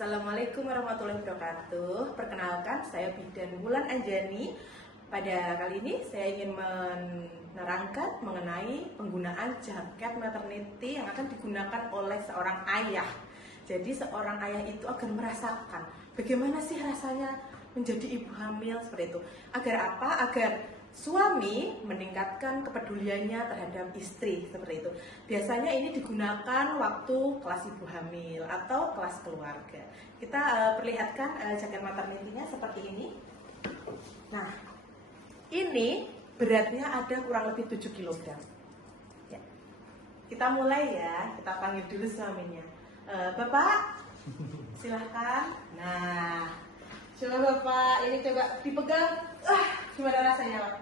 Assalamualaikum warahmatullahi wabarakatuh. Perkenalkan, saya Bidan Wulan Anjani. Pada kali ini saya ingin menerangkan mengenai penggunaan jaket maternity yang akan digunakan oleh seorang ayah. Jadi seorang ayah itu agar merasakan bagaimana sih rasanya menjadi ibu hamil seperti itu. Agar apa? Agar suami meningkatkan kepeduliannya terhadap istri seperti itu. Biasanya ini digunakan waktu kelas ibu hamil atau kelas keluarga. Kita perlihatkan jaket maternity-nya seperti ini. Nah, ini beratnya ada kurang lebih 7 kg. Ya. Kita mulai ya, kita panggil dulu suaminya. Bapak, silahkan. Nah, coba Bapak, ini coba dipegang. Gimana rasanya, Pak?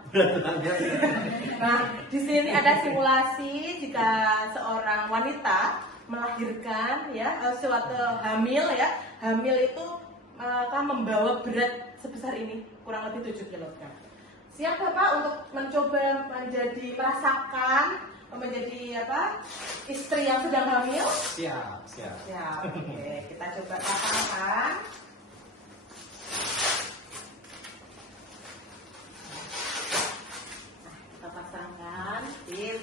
Nah, di sini ada simulasi jika seorang wanita melahirkan ya, suatu hamil ya, hamil itu akan membawa berat sebesar ini, kurang lebih 7 kg. Siap Bapak untuk mencoba merasakan menjadi istri yang sedang hamil? Siap. Oke, kita coba rasakan. Kita pasangkan tip.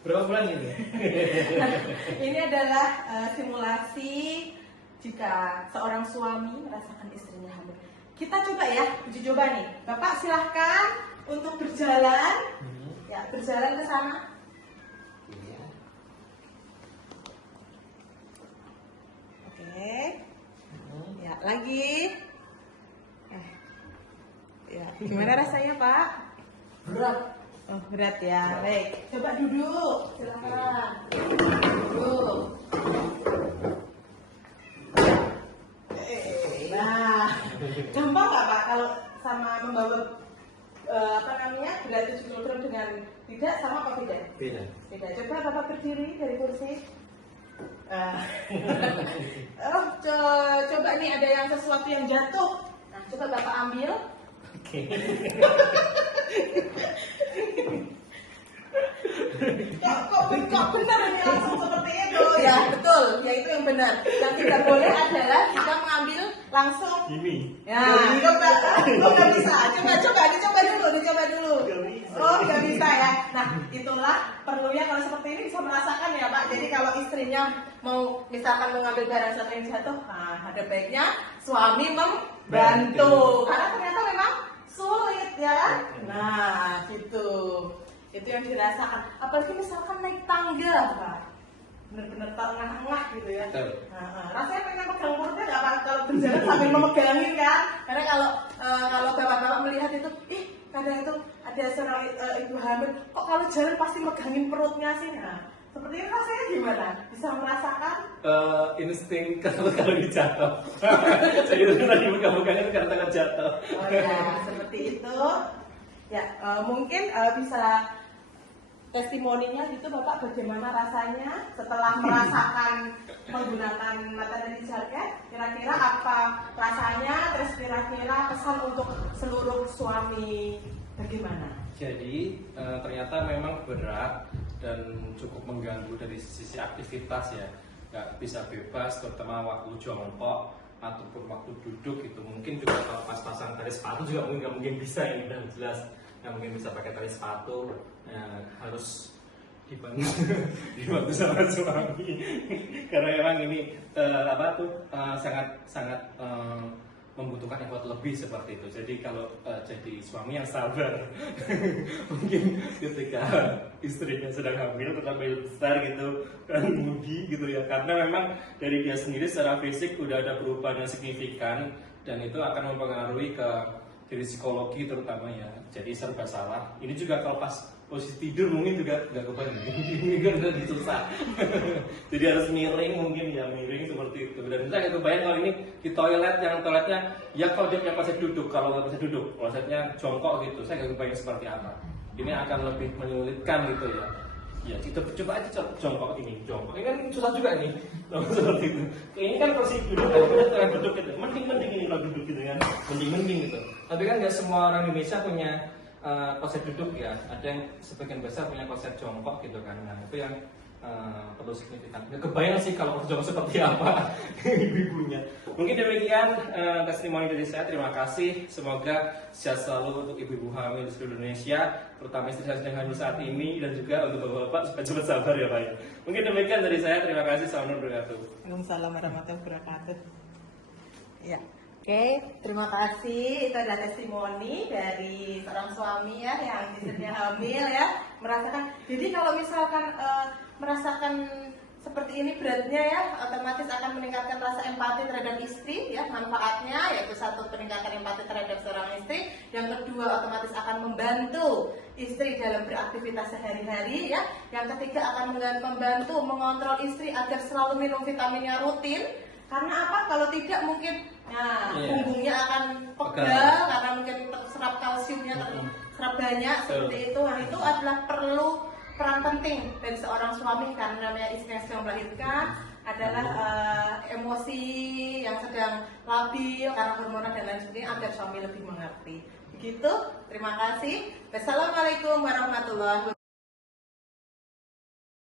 Berapa bulan ini? Ini adalah simulasi jika seorang suami merasakan istrinya hamil. Kita coba ya, uji coba nih. Bapak silahkan untuk berjalan, ya berjalan ke sana. Iya. Oke, ya lagi. Ya, gimana rasanya Pak? Berat. Oh, berat ya. Baik, coba duduk. Silakan. Duduk. Nah, gampang nggak Pak kalau sama membawa berat 7 kg dengan tidak sama apa beda? Beda. Beda. Coba Bapak berdiri dari kursi. Coba nih ada yang sesuatu yang jatuh. Nah, coba Bapak ambil. Oke. Kok benar ini langsung seperti itu ya? Betul, ya itu yang benar. Yang tidak boleh adalah kita mengambil langsung. Ini. Ya, coba. Oh nggak bisa. Dicoba dulu. Oh nggak bisa ya. Nah itulah perlunya kalau seperti ini bisa merasakan ya Pak. Jadi kalau istrinya mau misalkan mengambil barang satu yang jatuh, ada baiknya suami membantu. Karena ternyata memang sulit ya. Nah gitu. Itu yang dirasakan. Apalagi misalkan naik tangga, Pak. Bener-bener tengah-tengah gitu ya. Rasanya pengen pegang perutnya nggak Pak? Kalau berjalan sambil memegangin kan? Karena kalau bapak-bapak melihat itu, kadang itu ada seorang ibu hamil, kok kalau jalan pasti megangin perutnya sih. Nah, seperti itu rasanya gimana? Bisa merasakan? Insting kalau jatuh. Jadi tadi pegang-pegangnya karena takut jatuh. Oh ya, seperti itu. Ya, mungkin bisa testimoninya gitu Bapak bagaimana rasanya setelah merasakan menggunakan maternity jacket, kira-kira apa rasanya, terus kira-kira pesan untuk seluruh suami bagaimana? Jadi ternyata memang berat dan cukup mengganggu dari sisi aktivitas ya. Nggak bisa bebas, terutama waktu jongkok ataupun waktu duduk itu. Mungkin juga kalau pas pasang tali sepatu juga nggak mungkin bisa, ini udah jelas nggak mungkin bisa pakai tali sepatu. Harus dibantu sama suami karena memang ini sangat membutuhkan effort lebih seperti itu. Jadi kalau jadi suami yang sabar mungkin ketika istrinya sedang hamil tetap besar gitu kan, mudi gitu ya, karena memang dari dia sendiri secara fisik udah ada perubahan yang signifikan dan itu akan mempengaruhi ke dari psikologi terutama ya. Jadi serba salah. Ini juga kalau pas posisi tidur mungkin juga nggak kebayang, kan jadi susah. Jadi harus miring mungkin ya, miring seperti itu. Dan saya nggak kebayang kalau ini di toilet, yang toiletnya ya kalau dia punya kloset duduk, kalau nggak bisa duduk, klosetnya jongkok gitu, saya nggak kebayang seperti apa. Ini akan lebih menyulitkan gitu ya. Ya kita coba aja jongkok ini kan susah juga nih. Seperti itu. Ini kan posisi duduk, kan duduk gitu. Mending ini kalau duduk gitu kan, mending gitu. Tapi kan nggak semua orang Indonesia punya kloset duduk ya. Ada yang sebagian besar punya kloset jongkok gitu kan. Nah itu yang perlu signifikan. Nggak kebayang sih kalau kloset jongkok seperti apa ibu-ibunya. Mungkin demikian testimoni dari saya. Terima kasih. Semoga sehat selalu untuk ibu-ibu hamil di seluruh Indonesia, terutama istri saya sedang hamil saat ini, dan juga untuk bapak-bapak supaya cepat sabar ya Pak. Mungkin demikian dari saya. Terima kasih. Assalamualaikum warahmatullahi wabarakatuh. Waalaikumsalam warahmatullahi wabarakatuh. Ya. Oke, terima kasih. Itu adalah testimoni dari seorang suami ya yang istrinya hamil ya, merasakan. Jadi kalau misalkan merasakan seperti ini beratnya ya, otomatis akan meningkatkan rasa empati terhadap istri ya, manfaatnya yaitu satu, peningkatan empati terhadap seorang istri. Yang kedua, otomatis akan membantu istri dalam beraktivitas sehari-hari ya. Yang ketiga, akan membantu mengontrol istri agar selalu minum vitaminnya rutin. Karena apa? Kalau tidak mungkin punggungnya akan pegal karena mungkin terserap kalsiumnya terserap banyak seperti itu. Nah itu adalah perlu peran penting dari seorang suami, karena namanya istri yang sedang melahirkan adalah emosi yang sedang labil karena hormonal dan lain sebagainya, agar suami lebih mengerti. Begitu. Terima kasih. Wassalamualaikum warahmatullahi wabarakatuh.